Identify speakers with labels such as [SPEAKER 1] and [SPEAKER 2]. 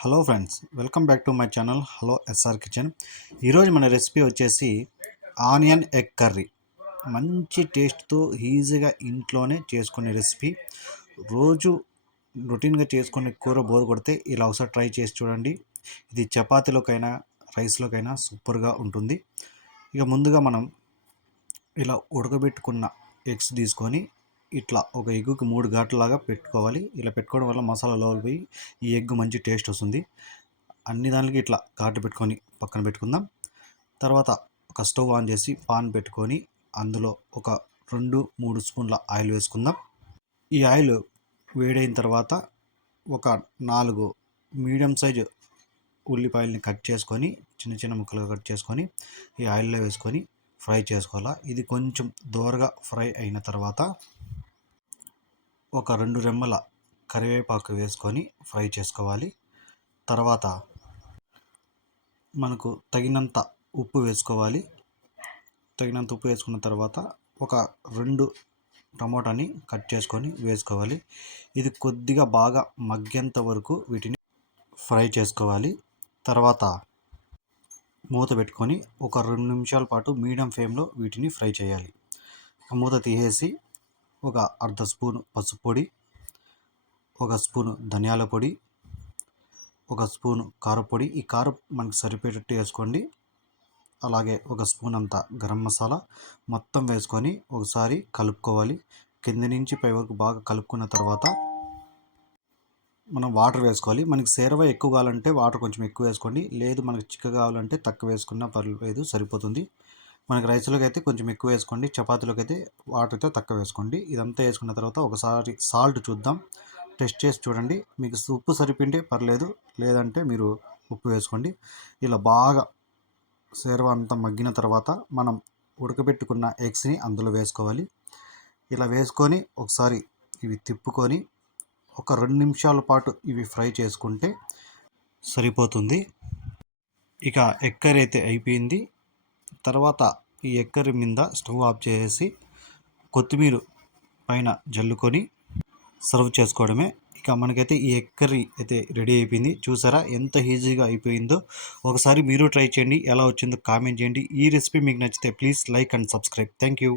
[SPEAKER 1] Hello friends welcome back to my channel hello SR kitchen. ఈరోజు మన recipe వచ్చేసి onion egg curry. మంచి టేస్ట్తో ఈజీగా ఇంట్లోనే చేసుకునే రెసిపీ. రోజు రొటీన్గా చేసుకునే కూర బోర్ కొడితే ఇలా ఒకసారి ట్రై చేసి చూడండి. ఇది చపాతీలోకైనా రైస్లోకైనా సూపర్గా ఉంటుంది. ఇక ముందుగా మనం ఇలా ఉడకబెట్టుకున్న ఎగ్స్ తీసుకొని ఇట్లా ఒక ఎగ్గుకి మూడు ఘాట్లలాగా పెట్టుకోవాలి. ఇలా పెట్టుకోవడం వల్ల మసాలా లోపల పోయి ఈ ఎగ్ మంచి టేస్ట్ వస్తుంది. అన్ని దానికి ఇట్లా ఘాటు పెట్టుకొని పక్కన పెట్టుకుందాం. తర్వాత ఒక స్టవ్ ఆన్ చేసి పాన్ పెట్టుకొని అందులో ఒక రెండు మూడు స్పూన్ల ఆయిల్ వేసుకుందాం. ఈ ఆయిల్ వేడైన తర్వాత ఒక నాలుగు మీడియం సైజు ఉల్లిపాయలని కట్ చేసుకొని చిన్న చిన్న ముక్కలుగా కట్ చేసుకొని ఈ ఆయిల్లో వేసుకొని ఫ్రై చేసుకోవాలా. ఇది కొంచెం దోరగా ఫ్రై అయిన తర్వాత ఒక రెండు రెమ్మల కరివేపాకు వేసుకొని ఫ్రై చేసుకోవాలి. తర్వాత మనకు తగినంత ఉప్పు వేసుకోవాలి. తగినంత ఉప్పు వేసుకున్న తర్వాత ఒక రెండు టమోటాని కట్ చేసుకొని వేసుకోవాలి. ఇది కొద్దిగా బాగా మగ్గేంత వరకు వీటిని ఫ్రై చేసుకోవాలి. తర్వాత మూత పెట్టుకొని ఒక రెండు నిమిషాల పాటు మీడియం ఫ్లేమ్లో వీటిని ఫ్రై చేయాలి. మూత తీసేసి ఒక అర్ధ స్పూను పసుపు పొడి ఒక స్పూను ధనియాల పొడి ఒక స్పూను కారపొడి ఈ కారం మనకు సరిపోయేటట్టు వేసుకోండి. అలాగే ఒక స్పూన్ అంత గరం మసాలా మొత్తం వేసుకొని ఒకసారి కలుపుకోవాలి. కింద నుంచి పై వరకు బాగా కలుపుకున్న తర్వాత మనం వాటర్ వేసుకోవాలి. మనకి సేరవ ఎక్కువ కావాలంటే వాటర్ కొంచెం ఎక్కువ వేసుకోండి. లేదు మనకి చిక్క కావాలంటే తక్కువ వేసుకున్నా పర్లేదు సరిపోతుంది. మనకి రైస్లోకి అయితే కొంచెం ఎక్కువ వేసుకోండి చపాతీలోకి అయితే వాటర్తో తక్కువ వేసుకోండి. ఇదంతా వేసుకున్న తర్వాత ఒకసారి సాల్ట్ చూద్దాం. టెస్ట్ చేసి చూడండి. మీకు ఉప్పు సరిపిండే పర్లేదు లేదంటే మీరు ఉప్పు వేసుకోండి. ఇలా బాగా సేరవ అంతా మగ్గిన తర్వాత మనం ఉడకబెట్టుకున్న ఎగ్స్ని అందులో వేసుకోవాలి. ఇలా వేసుకొని ఒకసారి ఇవి తిప్పుకొని ఒక రెండు నిమిషాల పాటు ఇవి ఫ్రై చేసుకుంటే సరిపోతుంది. ఇక ఎక్కర్ అయితే అయిపోయింది. తర్వాత ఈ ఎక్కరి మీద స్టవ్ ఆఫ్ చేసి కొత్తిమీర పైన జల్లుకొని సర్వ్ చేసుకోవడమే. ఇక మనకైతే ఈ ఎగ్ కర్రీ అయితే రెడీ అయిపోయింది చూసారా ఎంత ఈజీగా అయిపోయిందో. ఒకసారి మీరు ట్రై చేయండి ఎలా వచ్చిందో కామెంట్ చేయండి. ఈ రెసిపీ మీకు నచ్చితే please like and subscribe. Thank you.